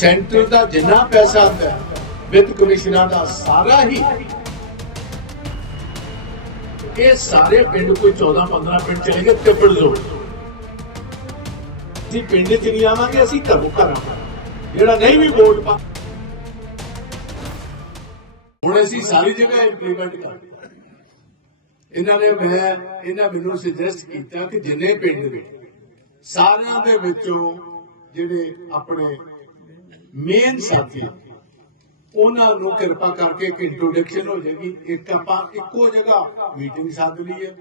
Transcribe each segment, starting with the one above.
Centre ਦਾ ਜਿੰਨਾ ਪੈਸਾ ਆਉਂਦਾ ਵਿੱਤ ਕਮਿਸ਼ਨਾਂ ਦਾ ਸਾਰਾ ਹੀ। ਇਹ ਸਾਰੇ ਪਿੰਡ ਕੋਈ 14 15 ਪਿੰਡ ਚਲੇ ਗਏ ਟਿੱਪੜ ਜ਼ੋਨ ਜੀ ਪਿੰਡ ਚ ਨਹੀਂ ਆਵਾਂਗੇ, ਅਸੀਂ ਘਰੋਂ ਘਰ ਆਵਾਂਗੇ ਜਿਹੜਾ ਨਹੀਂ ਵੀ ਵੋਟ ਪਾ ਹੁਣ ਅਸੀਂ ਸਾਰੀ ਜਗ੍ਹਾ ਇੰਪਲੀਮੈਂਟ ਕਰ ਇਹਨਾਂ ਨੇ ਮੈਂ, ਇਹਨਾਂ ਮੈਨੂੰ ਸੁਜੈਸਟ ਕੀਤਾ ਕਿ ਜਿੰਨੇ ਪਿੰਡ ਨੇ, ਸਾਰਿਆਂ ਦੇ ਵਿੱਚੋਂ ਜਿਹੜੇ ਆਪਣੇ ਮੇਨ ਸਾਥੀ, ਉਹਨਾਂ ਨੂੰ ਕਿਰਪਾ ਕਰਕੇ ਇੱਕ ਇੰਟਰੋਡਕਸ਼ਨ ਹੋ ਜਾਏਗੀ। ਇੱਕ ਆਪਾਂ ਇੱਕੋ ਜਗ੍ਹਾ ਮੀਟਿੰਗ ਸੱਦ ਲਈ ਹੈ।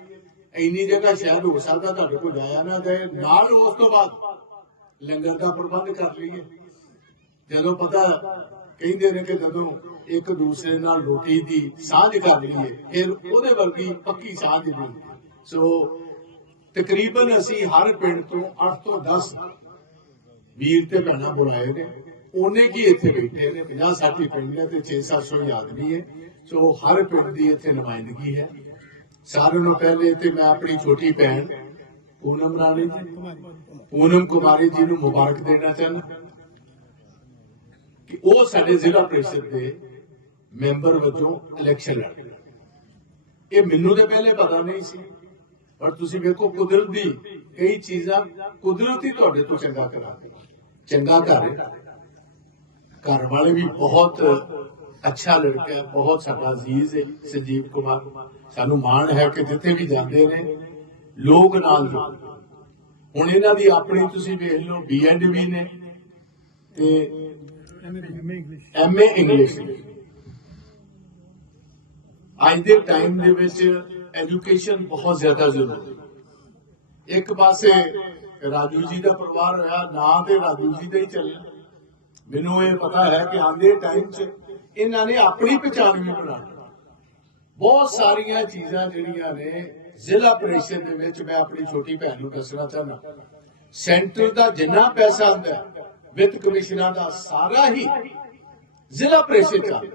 ਇੰਨੀ ਜਗ੍ਹਾ ਸ਼ਾਇਦ ਹੋ ਸਕਦਾ ਤੁਹਾਡੇ ਕੋਲ ਜਾਇਆ ਨਾ ਜਾਏ। ਨਾਲ ਉਸ ਤੋਂ ਬਾਅਦ ਲੰਗਰ ਦਾ ਪ੍ਰਬੰਧ ਕਰ ਲਈਏ। ਜਦੋਂ ਪਤਾ ਕਹਿੰਦੇ ਨੇ ਕਿ ਜਦੋਂ ਇੱਕ ਦੂਸਰੇ ਨਾਲ ਰੋਟੀ ਦੀ ਸਾਂਝ ਕਰ ਲਈਏ, ਫਿਰ ਉਹਦੇ ਵਰਗੀ ਪੱਕੀ ਸਾਂਝ ਨਹੀਂ ਸੋ ਤਕਰੀਬਨ ਅਸੀਂ ਹਰ ਪਿੰਡ ਤੋਂ 8 ਤੋਂ 10 ਵੀਰ ਤੇ ਭੈਣਾਂ ਬੁਲਾਏ ਨੇ। ਉਹਨੇ ਕੀ ਇੱਥੇ ਬੈਠੇ ਨੇ? 50 60 ਪਿੰਡ ਨੇ ਤੇ 6 700 ਆਦਮੀ ਹੈ। ਸੋ ਹਰ ਪਿੰਡ ਦੀ ਇੱਥੇ ਨੁਮਾਇੰਦਗੀ ਹੈ। ਸਾਰਿਆਂ ਨੂੰ ਪਹਿਲੇ ਤੇ ਮੈਂ ਆਪਣੀ ਛੋਟੀ ਭੈਣ, ਪੂਨਮ ਰਾਣੀ ਜੀ। ਪੂਨਮ ਕੁਮਾਰੀ ਜੀ ਨੂੰ ਮੁਬਾਰਕ ਦੇਣਾ ਚਾਹੁੰਦਾ। ਕਿ ਉਹ ਸਾਡੇ ਜ਼ਿਲ੍ਹਾ ਪ੍ਰੀਸ਼ਦ ਦੇ ਮੈਂਬਰ ਵਜੋਂ ਇਲੈਕਸ਼ਨ ਲੜ ਇਹ ਮੈਨੂੰ ਤਾਂ ਪਹਿਲੇ ਪਤਾ ਨਹੀਂ ਸੀ। ਪਰ ਤੁਸੀਂ ਵੇਖੋ, ਕੁਦਰਤ ਦੀ ਕਈ ਚੀਜ਼ਾਂ ਕੁਦਰਤ ਹੀ ਤੁਹਾਡੇ ਤੋਂ ਚੰਗਾ ਕਰਾ ਚੰਗਾ ਘਰ ਘਰ ਵਾਲੇ ਵੀ ਬਹੁਤ ਅੱਛਾ ਲੜਕਾ ਹੈ, ਬਹੁਤ ਸਾਡਾ ਅਜ਼ੀਜ਼ ਹੈ, ਸੰਜੀਵ ਕੁਮਾਰ। ਸਾਨੂੰ ਮਾਣ ਹੈ ਕਿ ਜਿੱਥੇ ਵੀ ਜਾਂਦੇ ਨੇ, ਲੋਕ ਨਾਲ ਜੁੜਦੇ ਹੁਣ ਇਹਨਾਂ ਦੀ ਆਪਣੀ ਤੁਸੀਂ ਵੇਖ ਲਓ ਬੀਐਂਡ ਵੀ ਨੇ ਤੇ ਐਮਏ ਇੰਗਲਿਸ਼ ਅੱਜ ਦੇ ਟਾਈਮ ਦੇ ਵਿੱਚ ਐਜੂਕੇਸ਼ਨ ਬਹੁਤ ਜ਼ਿਆਦਾ ਜ਼ਰੂਰੀ ਹੈ। ਇੱਕ ਪਾਸੇ ਰਾਜੂ ਜੀ ਦਾ ਪਰਿਵਾਰ ਹੋਇਆ, ਨਾ ਤੇ ਰਾਜੂ ਜੀ ਦਾ ਹੀ ਚੱਲਿਆ। ਮੈਨੂੰ ਇਹ ਪਤਾ ਹੈ ਕਿ ਆਂਦੇ ਟਾਈਮ 'ਚ ਇਹਨਾਂ ਨੇ ਆਪਣੀ ਪਛਾਣ ਵੀ ਬਣਾ ਬਹੁਤ ਸਾਰੀਆਂ ਚੀਜ਼ਾਂ ਜਿਹੜੀਆਂ ਨੇ ਜ਼ਿਲ੍ਹਾ ਪ੍ਰੀਸ਼ਦ ਦੇ ਵਿੱਚ ਮੈਂ ਆਪਣੀ ਛੋਟੀ ਭੈਣ ਨੂੰ ਦੱਸਣਾ ਚਾਹੁੰਦਾ। ਸੈਂਟਰ ਦਾ ਜਿੰਨਾ ਪੈਸਾ ਆਉਂਦਾ ਵਿੱਤ ਕਮਿਸ਼ਨਾਂ ਦਾ ਸਾਰਾ ਹੀ ਜ਼ਿਲ੍ਹਾ ਪ੍ਰੀਸ਼ਦ ਚ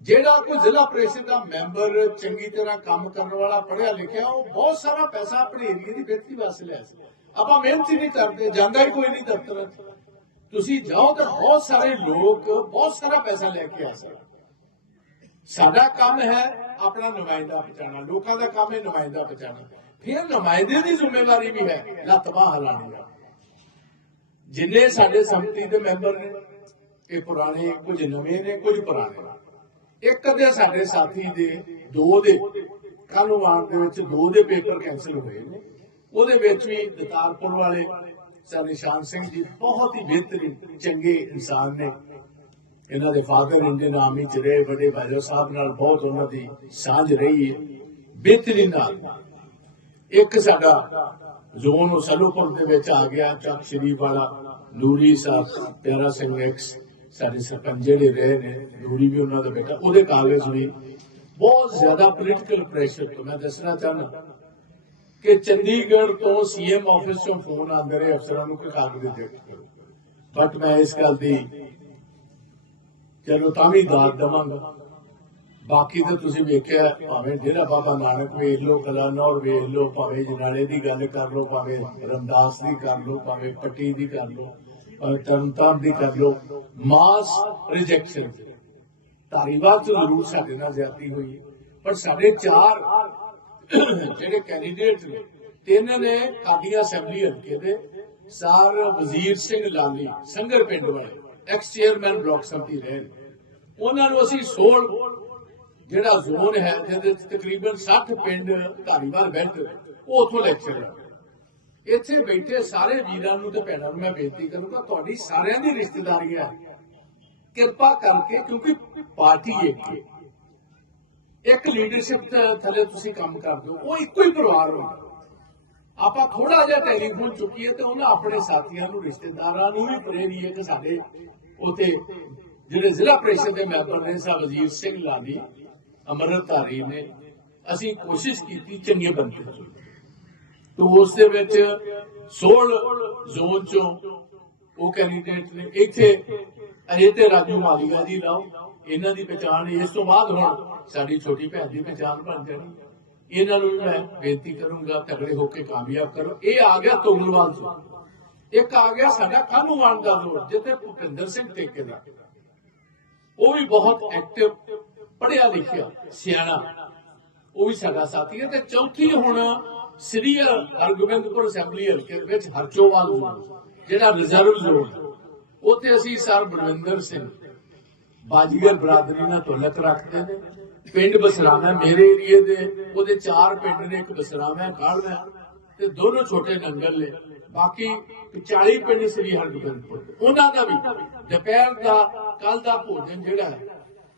ਜਿਹੜਾ ਕੋਈ ਜ਼ਿਲ੍ਹਾ ਪ੍ਰੀਸ਼ਦ ਦਾ ਮੈਂਬਰ ਚੰਗੀ ਤਰ੍ਹਾਂ ਕੰਮ ਕਰਨ ਵਾਲਾ, ਪੜ੍ਹਿਆ ਲਿਖਿਆ, ਉਹ ਬਹੁਤ ਸਾਰਾ ਪੈਸਾ ਆਪਣੇ ਏਰੀਏ ਦੀ ਬਿਹਤਰੀ ਵਾਸਤੇ ਲੈ ਸਕਦਾ ਆਪਾਂ ਮਿਹਨਤ ਹੀ ਨਹੀਂ ਕਰਦੇ, ਜਾਂਦਾ ਹੀ ਕੋਈ ਨਹੀਂ ਦਫ਼ਤਰ ਤੁਸੀਂ ਜਾਓ ਤਾਂ ਬਹੁਤ ਸਾਰੇ ਲੋਕ ਬਹੁਤ ਸਾਰਾ ਪੈਸਾ ਲੈ ਕੇ ਆ ਸਕਦੇ ਸਾਡਾ ਕੰਮ ਹੈ ਆਪਣਾ ਨੁਮਾਇੰਦਾ ਪਹੁੰਚਾਉਣਾ, ਲੋਕਾਂ ਦਾ ਕੰਮ ਹੈ ਨੁਮਾਇੰਦਾ ਪਹੁੰਚਾਉਣਾ। ਫਿਰ ਨੁਮਾਇੰਦੇ ਦੀ ਜ਼ਿੰਮੇਵਾਰੀ ਵੀ ਹੈ ਲੱਤ ਬਾਹ ਹਲਾਉਣੀ ਜਿੰਨੇ ਸਾਡੇ ਸੰਮਤੀ ਦੇ ਮੈਂਬਰ ਨੇ, ਇਹ ਪੁਰਾਣੇ, ਕੁਝ ਨਵੇਂ ਨੇ, ਕੁਝ ਪੁਰਾਣੇ ਇੱਕ ਦੇ ਸਾਡੇ ਸਾਥੀ ਦੇ, ਦੋ ਦੇ ਕਾਨੂੰਨ ਦੇ ਵਿੱਚ ਦੋ ਦੇ ਪੇਪਰ ਕੈਂਸਲ ਹੋਏ ਨੇ। ਉਹਦੇ ਵਿੱਚ ਵੀ ਦਤਾਰਪੁਰ ਵਾਲੇ ਸਰ ਨਿਸ਼ਾਨ ਸਿੰਘ ਜੀ ਬਹੁਤ ਹੀ ਬਿਹਤਰੀਨ, ਚੰਗੇ ਇਨਸਾਨ ਨੇ। ਇਹਨਾਂ ਦੇ ਫਾਦਰ ਇੰਡੀਅਨ ਆਰਮੀ ਚ ਰਹੇ, ਵੱਡੇ ਭਾਜੋ ਸਾਹਿਬ ਨਾਲ ਬਹੁਤ ਉਹਨਾਂ ਦੀ ਸਾਂਝ ਰਹੀ ਹੈ। ਬਿਹਤਰੀਨ ਆਦਮੀ ਇੱਕ ਸਾਡਾ ਜ਼ੋਨ ਉਹ ਸਲੋਪੁਰ ਦੇ ਵਿੱਚ ਆ ਗਿਆ, ਚੱਕ ਸ਼ਰੀਫ ਵਾਲਾ, ਨੂਰੀ ਸਾਹਿਬ, ਪਿਆਰਾ ਸਿੰਘ ਐਕਸ ਸਾਡੇ ਸਰਪੰਚ ਜਿਹੜੇ ਰਹੇ ਨੇ, ਨੂਰੀ ਵੀ ਉਹਨਾਂ ਦਾ ਬੇਟਾ, ਉਹਦੇ ਕਾਗਜ਼ ਵੀ ਬਹੁਤ ਜ਼ਿਆਦਾ ਪੋਲੀਟੀਕਲ ਪ੍ਰੈਸ਼ਰ ਤੋਂ ਮੈਂ ਦੱਸਣਾ ਚਾਹੁੰਦਾ ਕਿ ਚੰਡੀਗੜ੍ਹ ਤੋਂ ਸੀਐਮ ਆਫਿਸ ਤੋਂ ਫੋਨ ਆਉਂਦੇ ਰਹੇ, ਅਫਸਰਾਂ ਨੂੰ ਕਿ ਕਾਗਜ਼ ਦੇ ਦਿਓ। ਬਟ ਮੈਂ ਇਸ ਗੱਲ ਦੀ ਚਲੋ ਤਾਂ ਵੀ ਦਾਤ ਦਵਾਂਗਾ। ਬਾਕੀ ਤਾਂ ਤੁਸੀਂ ਵੇਖਿਆ, ਭਾਵੇਂ ਡੇਰਾ ਬਾਬਾ ਨਾਨਕ ਵੇਖ ਲਓ, ਕਲਾਨੌਰ ਵੇਖ ਲਓ, ਭਾਵੇਂ ਜਨਾਲੇ ਦੀ ਗੱਲ ਕਰ ਲਓ, ਭਾਵੇਂ ਰਮਦਾਸ ਦੀ ਕਰ ਲਓ, ਭਾਵੇਂ ਪੱਟੀ ਦੀ ਕਰ ਲੋ ਭਾਵੇਂ ਤਰਨਤਾਰਨ ਦੀ ਕਰ ਲਓ ਮਾਸ ਰਿਜੈਕਸ਼ਨ ਧਾਰੀਵਾਲ ਤੋਂ ਜ਼ਰੂਰ ਸਾਡੇ ਨਾਲ ਜ਼ਿਆਦਤੀ ਹੋਈ ਹੈ। ਪਰ ਸਾਡੇ ਚਾਰ ਜਿਹੜੇ ਕੈਂਡੀਡੇਟ ਨੇ ਤਿੰਨ ਨੇ ਕਾਦੀਆਂ ਅਸੈਂਬਲੀ ਹਲਕੇ ਦੇ ਸਰ ਵਜ਼ੀਰ ਸਿੰਘ ਲਾਲੀ, ਸੰਗਰ ਪਿੰਡ ਵਾਲੇ ਐਕਸ ਚੇਅਰਮੈਨ ਬਲਾਕ ਸੰਮਤੀ ਰਹੇ ਉਹਨਾਂ ਨੂੰ ਅਸੀਂ 16 ਜਿਹੜਾ ਜ਼ੋਨ ਹੈ, ਜਿਹਦੇ ਤਕਰੀਬਨ 60 ਪਿੰਡ ਧਾਰੀਵਾਲ ਬੈਠ ਉਹ ਉਥੋਂ ਲੈਕਚਰ ਹੈ ਇੱਥੇ ਬੈਠੇ ਸਾਰੇ ਵੀਰਾਂ ਨੂੰ ਤੇ ਭੈਣਾਂ ਨੂੰ ਮੈਂ ਬੇਨਤੀ ਕਰੂੰਗਾ, ਤੁਹਾਡੀ ਸਾਰਿਆਂ ਦੀ ਰਿਸ਼ਤੇਦਾਰੀਆਂ ਹੈ। ਕਿਰਪਾ ਕਰਕੇ, ਕਿਉਂਕਿ ਪਾਰਟੀ ਇੱਕ ਹੈ। ਇੱਕ ਲੀਡਰਸ਼ਿਪ ਥੱਲੇ ਤੁਸੀਂ ਕੰਮ ਕਰਦੇ ਹੋ, ਉਹ ਇੱਕੋ ਹੀ ਪਰਿਵਾਰ ਹੋ। ਆਪਾਂ ਥੋੜਾ ਜਿਹਾ ਟੈਲੀਫੋਨ ਚੁੱਕੀਏ ਤੇ ਉਹਨਾਂ ਆਪਣੇ ਸਾਥੀਆਂ ਨੂੰ, ਰਿਸ਼ਤੇਦਾਰਾਂ ਨੂੰ ਵੀ ਪ੍ਰੇਰੀਏ ਕਿ ਸਾਡੇ ਉਤੇ ਜਿਹੜੇ ਜ਼ਿਲ੍ਹਾ ਪ੍ਰੀਸ਼ਦ ਦੇ ਮੈਂਬਰ ਨੇ ਸਾ ਵਜ਼ੀਰ ਸਿੰਘ ਲਾਲੀ, ਅਮਰਤਾਰੀ ਨੇ, ਅਸੀਂ ਕੋਸ਼ਿਸ਼ ਕੀਤੀ ਚੰਗੇ ਬੰਦੇ ਚੋਂ ਤੋਂ ਉਸ ਦੇ ਵਿੱਚ 16 ਜ਼ੋਨ ਚੋਂ ਉਹ ਕੈਂਡੀਡੇਟ ਨੇ, ਇੱਥੇ ਅਜੇ ਤੇ ਰਾਜੂ ਮਾਲੀਆ ਜੀ ਲਾਓ। ਇਹਨਾਂ ਦੀ ਪਛਾਣ ਇਸ ਤੋਂ ਬਾਅਦ ਹੁਣ ਸਾਡੀ ਛੋਟੀ ਭੈਣ ਦੀ ਪਛਾਣ ਬਣ ਜਾਣੀ। ਇਹਨਾਂ ਨੂੰ ਵੀ ਮੈਂ ਬੇਨਤੀ ਕਰੂੰਗਾ ਤਗੜੇ ਹੋ ਕੇ ਕਾਮਯਾਬ ਕਰੋ। ਇਹ ਆ ਗਿਆ ਤੁੰਗਲਵਾਲ ਤੋਂ। ਇੱਕ ਆ ਗਿਆ ਸਾਡਾ ਕਾਨੂੰਨ ਦਾ ਰੋਡ ਜਿੱਥੇ ਭੁਪਿੰਦਰ ਸਿੰਘ ਠੇਕੇਦਾਰ ਉਹ ਵੀ ਬਹੁਤ ਐਕਟਿਵ ਪੜਿਆ ਲਿਖਿਆ ਸਿਆਣਾ। ਉਹ ਵੀ ਸਾਡਾ ਸਾਥੀ ਹੈ ਤੇ ਚੌਥੀ ਹੁਣ ਸ੍ਰੀ ਹਰਗੋਬਿੰਦਪੁਰ ਅਸੈਂਬਲੀ ਹਲਕੇ ਵਿੱਚ ਹਰਚੋਵਾਲ ਜ਼ੋਨ, ਜਿਹੜਾ ਰਿਜ਼ਰਵ ਜ਼ੋਨ ਉੱਥੇ ਅਸੀਂ ਸਰ ਬਲਵਿੰਦਰ ਸਿੰਘ ਬਾਜੀਗਰ ਬਰਾਦਰੀ ਨਾਲ ਤੁਲਕ ਰੱਖਦੇ ਨੇ। ਪਿੰਡ ਬਸਰਾਵਾ ਮੇਰੇ ਏਰੀਏ ਦੇ, ਉਹਦੇ ਚਾਰ ਪਿੰਡ ਨੇ, ਇੱਕ ਬਸਰਾਵਾ ਕਾਲਵਾ ਤੇ ਦੋਨੋਂ ਛੋਟੇ ਨੰਗਲ ਨੇ। ਬਾਕੀ 40 ਪਿੰਡ ਸ੍ਰੀ ਹਰਗੋਬਿੰਦਪੁਰ। ਉਹਨਾਂ ਦਾ ਵੀ ਦੁਪਹਿਰ ਦਾ ਕੱਲ ਦਾ ਭੋਜਨ ਜਿਹੜਾ ਹੈ,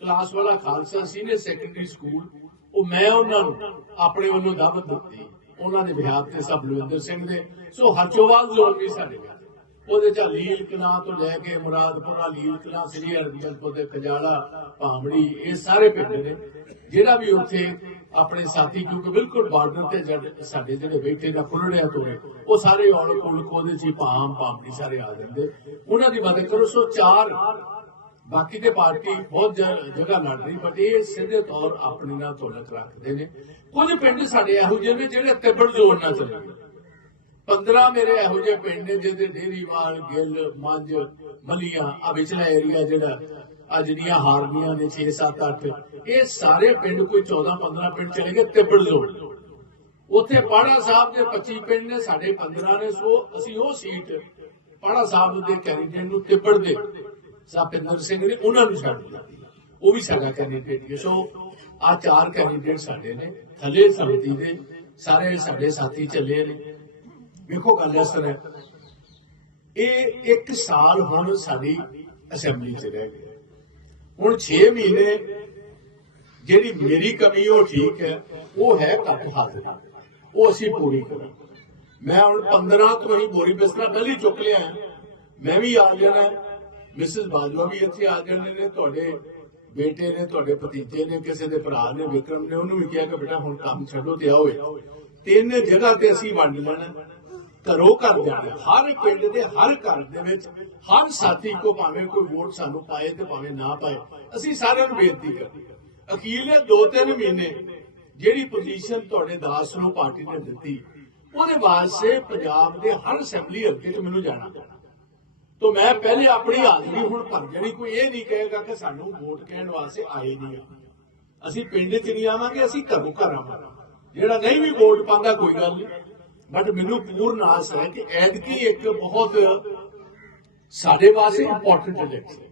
ਕਲਾਸ ਵਾਲਾ ਖਾਲਸਾ ਸੀਨੀਅਰ ਸੈਕੰਡਰੀ ਸਕੂਲ, ਉਹ ਮੈਂ ਉਹਨਾਂ ਨੂੰ ਆਪਣੇ ਵੱਲੋਂ ਦਾਵਤ ਦਿੱਤੀ। ਉਹਨਾਂ ਦੇ ਵਿਆਹ ਤੇ ਸਭ ਬਲਵਿੰਦਰ ਸਿੰਘ ਦੇ। ਸੋ ਹਰਚੋਵਾਲ ਜ਼ੋਨ ਵੀ ਸਾਡੇ ਵਿੱਚ ਉਹਦੇ ਚ ਲੀਲ ਕਲਾਂ ਤੋਂ ਲੈ ਕੇ ਮੁਰਾਦਪੁਰਾ ਲੀਲ ਕਲਾਂ, ਸ੍ਰੀ ਹਰਗੋਬਿੰਦਪੁਰ ਦੇ ਕਜਾਲਾ ਭਾਂਬੜੀ ਇਹ ਸਾਰੇ ਪਿੰਡ ਨੇ। ਜਿਹੜਾ ਵੀ ਉੱਥੇ ਆਪਣੇ ਸਾਥੀ, ਕਿਉਂਕਿ ਬਿਲਕੁਲ ਬਾਰਡਰ ਤੇ ਸਾਡੇ ਜਿਹੜੇ ਬੈਠੇ ਦਾ ਫੁੱਲੜਿਆ ਤੋਂ ਉਹ ਸਾਰੇ ਔਲ ਕੁਲ ਕੋਦੇ ਚ ਭਾਮ ਭਾਂਬੜੀ ਸਾਰੇ ਆ ਜਾਂਦੇ। ਉਹਨਾਂ ਦੀ ਮਦਦ ਕਰੋ, ਸੋ ਚਾਰ ਬਾਕੀ ਦੇ ਪਾਰਟੀ ਬਹੁਤ ਜਗ੍ਹਾ ਲੜ ਰਹੀ ਬਟ ਇਹ ਸਿੱਧੇ ਤੌਰ ਆਪਣੇ ਨਾਲ ਤੋਲਕ ਰੱਖਦੇ ਨੇ। ਕੁਝ ਪਿੰਡ ਸਾਡੇ ਇਹੋ ਜਿਹੇ ਨੇ ਜਿਹੜੇ ਤਿੱਬੜ ਜ਼ੋਰ ਨਾਲ ਚੱਲਦੇ 15 ਮੇਰੇ ਇਹੋ ਜਿਹੇ ਪਿੰਡ ਨੇ ਜਿਹਦੇ ਡੇਰੀਵਾਲ ਗਿੱਲ ਮੰਜ ਮਲੀਆਂ ਆ ਵਿਚਲਾ ਏਰੀਆ ਜਿਹੜਾ ਆ ਜਿਹੜੀਆਂ ਹਾਰਨੀਆਂ ਨੇ 6 7 8 ਇਹ ਸਾਰੇ ਪਿੰਡ ਕੋਈ 14 15 ਪਿੰਡ ਚਲੇ ਗਏ, ਤਿੱਬੜ ਜ਼ੋਨ ਉੱਥੇ ਪਾੜਾ ਸਾਹਿਬ ਦੇ 25 ਪਿੰਡ ਨੇ, ਸਾਡੇ 15 ਨੇ, ਸੋ ਅਸੀਂ ਉਹ ਸੀਟ ਪਾੜਾ ਸਾਹਿਬ ਦੇ ਕੈਂਡੀਡੇਟ ਨੂੰ ਤਿੱਬੜ ਦੇ। ਸਾਪਿੰਦਰ ਸਿੰਘ ਨੇ ਉਹਨਾਂ ਨੂੰ ਛੱਡ ਦਿੱਤੀ। ਉਹ ਵੀ ਸਾਡਾ ਕੈਂਡੀਡੇਟ ਹੈ ਸੋ ਆ ਚਾਰ ਕੈਂਡੀਡੇਟ ਸਾਡੇ ਨੇ, ਥੱਲੇ ਸਮਿਤੀ ਦੇ, ਸਾਰੇ ਸਾਡੇ ਸਾਥੀ ਚੱਲੇ ਨੇ। ਵੇਖੋ ਗੱਲ ਇਸ ਤਰ੍ਹਾਂ ਹੈ। ਇਹ ਇੱਕ ਸਾਲ ਹੁਣ ਸਾਡੀ ਅਸੈਂਬਲੀ ਚ ਰਹਿ ਗਿਆ ਹੁਣ 6 ਮਹੀਨੇ ਜਿਹੜੀ ਮੇਰੀ ਕਮੀ ਉਹ ਠੀਕ ਹੈ, ਉਹ ਹੈ ਘੱਟ ਹਾਜ਼ਰੀ ਉਹ ਅਸੀਂ ਪੂਰੀ ਕਰਾਂ ਮੈਂ ਹੁਣ 15 ਤੋਂ ਹੀ ਬੋਰੀ ਬਿਸਤਰਾ ਪਹਿਲੀ ਚੁੱਕ ਲਿਆ ਮੈਂ ਵੀ ਆ ਜਾਣਾ ਮਿਸਿਸ ਬਾਜਵਾ ਵੀ ਇੱਥੇ ਆ ਜਾਣੇ ਨੇ, ਤੁਹਾਡੇ ਬੇਟੇ ਨੇ, ਤੁਹਾਡੇ ਭਤੀਜੇ ਨੇ, ਕਿਸੇ ਦੇ ਭਰਾ ਨੇ, ਵਿਕਰਮ ਨੇ, ਉਹਨੂੰ ਵੀ ਕਿਹਾ ਕਿ ਬੇਟਾ ਹੁਣ ਕੰਮ ਛੱਡੋ ਤੇ ਆਓ ਤਿੰਨ ਜਗ੍ਹਾ ਤੇ ਅਸੀਂ ਵੰਡ ਲੈਣਾ ਘਰੋਂ ਘਰ ਜਾਣਾ ਹਰ ਪਿੰਡ ਦੇ, ਹਰ ਘਰ ਦੇ ਵਿੱਚ, ਹਰ ਸਾਥੀ ਕੋ ਭਾਵੇਂ ਕੋਈ ਵੋਟ ਸਾਨੂੰ ਪਾਏ ਤੇ ਭਾਵੇਂ ਨਾ ਪਾਏ, ਅਸੀਂ ਸਾਰਿਆਂ ਨੂੰ ਬੇਨਤੀ ਕਰਦੇ ਹਾਂ। ਅਖੀਰਲੇ 2-3 ਮਹੀਨੇ ਜਿਹੜੀ ਪੋਜੀਸ਼ਨ ਤੁਹਾਡੇ ਦਾਸ ਨੂੰ ਪਾਰਟੀ ਨੇ ਦਿੱਤੀ, ਉਹਦੇ ਵਾਸਤੇ ਪੰਜਾਬ ਦੇ ਹਰ ਅਸੈਂਬਲੀ ਹਲਕੇ 'ਚ ਮੈਨੂੰ ਜਾਣਾ ਪੈਣਾ। ਤੋ ਮੈਂ ਪਹਿਲੇ ਆਪਣੀ ਹਾਜ਼ਰੀ ਹੁਣ ਭਰ ਜਾਣੀ, ਕੋਈ ਇਹ ਨਹੀਂ ਕਹੇਗਾ ਕਿ ਸਾਨੂੰ ਵੋਟ ਕਹਿਣ ਵਾਸਤੇ ਆਏ ਨਹੀਂ ਅਸੀਂ ਪਿੰਡ 'ਚ ਨਹੀਂ ਆਵਾਂਗੇ, ਅਸੀਂ ਘਰੋਂ ਘਰ ਆਵਾਂਗੇ। ਜਿਹੜਾ ਨਹੀਂ ਵੀ ਵੋਟ ਪਾਉਂਦਾ, ਕੋਈ ਗੱਲ ਨਹੀਂ। ਬਟ ਮੈਨੂੰ ਪੂਰਨ ਆਸ ਹੈ ਕਿ ਐਤਕੀ ਇੱਕ ਬਹੁਤ ਸਾਡੇ ਵਾਸਤੇ ਇੰਪੋਰਟੈਂਟ ਇਲੈਕਸ਼ਨ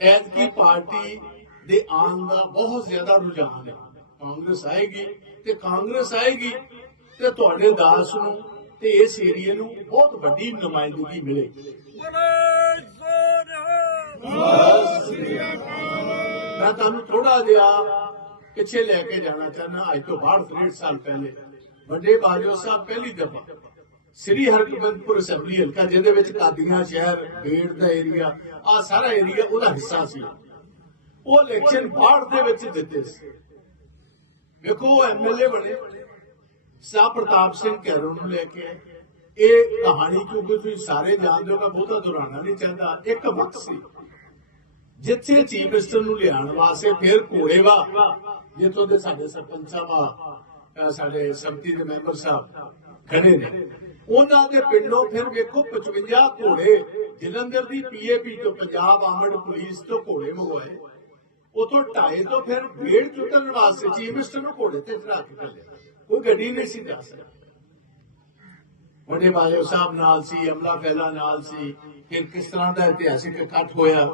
ਐਤਕੀ ਪਾਰਟੀ ਦੇ ਆਉਣ ਦਾ ਬਹੁਤ ਜ਼ਿਆਦਾ ਰੁਝਾਨ ਹੈ। ਕਾਂਗਰਸ ਆਏਗੀ ਤੇ ਕਾਂਗਰਸ ਆਏਗੀ ਤੇ ਤੁਹਾਡੇ ਦਾਸ ਨੂੰ ਤੇ ਇਸ ਏਰੀਏ ਨੂੰ ਬਹੁਤ ਵੱਡੀ ਨੁਮਾਇੰਦਗੀ ਮਿਲੇਗੀ। ਮੈਂ ਤੁਹਾਨੂੰ ਥੋੜਾ ਜਿਹਾ ਪਿੱਛੇ ਲੈ ਕੇ ਜਾਣਾ ਚਾਹੁੰਦਾ, ਅੱਜ ਤੋਂ 63 ਸਾਲ ਪਹਿਲੇ। ਵੱਡੇ ਬਾਜੋ ਸਾਹਿਬ ਪਹਿਲੀ ਦਫਾ ਸ੍ਰੀ ਹਰਗੋਬਿੰਦਪੁਰ ਅਸੈਂਬਲੀ ਹਲਕਾ, ਜਿਹਦੇ ਵਿੱਚ ਕਾਦੀਆਂ ਸ਼ਹਿਰ, ਬੇੜ ਦਾ ਏਰੀਆ ਆ ਸਾਰਾ ਏਰੀਆ ਉਹਦਾ ਹਿੱਸਾ ਸੀ। ਉਹ ਇਲੈਕਸ਼ਨ ਬਾੜ ਦੇ ਵਿੱਚ ਦਿੱਤੇ ਸੀ। ਵੇਖੋ ਐਮਐਲਏ ਬਣੇ। ਸਾਹ ਪ੍ਰਤਾਪ ਸਿੰਘ ਕੈਰੋਂ ਨੂੰ ਲੈ ਕੇ ਇਹ ਕਹਾਣੀ, ਕਿਉਂਕਿ ਤੁਸੀਂ ਸਾਰੇ ਜਾਣਦੇ ਹੋ ਮੈਂ ਬਹੁਤਾ ਦੁਹਰਾਉਣਾ ਨਹੀਂ ਚਾਹੁੰਦਾ, ਇੱਕ ਵਕਤ ਸੀ। ਜਿੱਥੇ ਚੀਫ ਮਿਨਿਸਟਰ ਨੂੰ ਲਿਆਉਣ ਵਾਸਤੇ ਫਿਰ ਘੋੜੇਵਾ ਜਿੱਥੋਂ ਦੇ ਸਾਡੇ ਸਰਪੰਚਾਂ ਵਾ ਸਾਡੇ ਸੰਮਤੀ ਦੇ ਮੈਂਬਰ ਸਾਹਿਬ ਖੜੇ ਨੇ। ਉਹਨਾਂ ਦੇ ਪਿੰਡੋਂ ਫਿਰ ਵੇਖੋ 55 ਘੋੜੇ ਜਲੰਧਰ ਦੀ ਪੀਏਪੀ ਤੋਂ ਪੰਜਾਬ ਆਰਮਡ ਪੁਲਿਸ ਤੋਂ ਘੋੜੇ ਮੰਗਵਾਏ। ਉਥੋਂ ਢਾਈ ਤੋਂ ਫਿਰ ਭੇੜ ਚੁੱਕਣ ਵਾਸਤੇ ਚੀਫ ਮਿਨਿਸਟਰ ਨੂੰ ਘੋੜੇ ਤੇ ਚੜਾ ਕੇ ਕੱਲਿਆ ਕੋਈ ਗੱਡੀ ਨਹੀਂ ਸੀ ਜਾ ਸਕਦੀ। ਵੱਡੇ ਬਾਜੋ ਸਾਹਿਬ ਨਾਲ ਸੀ, ਅਮਲਾ ਫੈਲਾ ਨਾਲ ਸੀ। ਫਿਰ ਕਿਸ ਤਰ੍ਹਾਂ ਦਾ ਇਤਿਹਾਸਿਕ ਇਕੱਠ ਹੋਇਆ?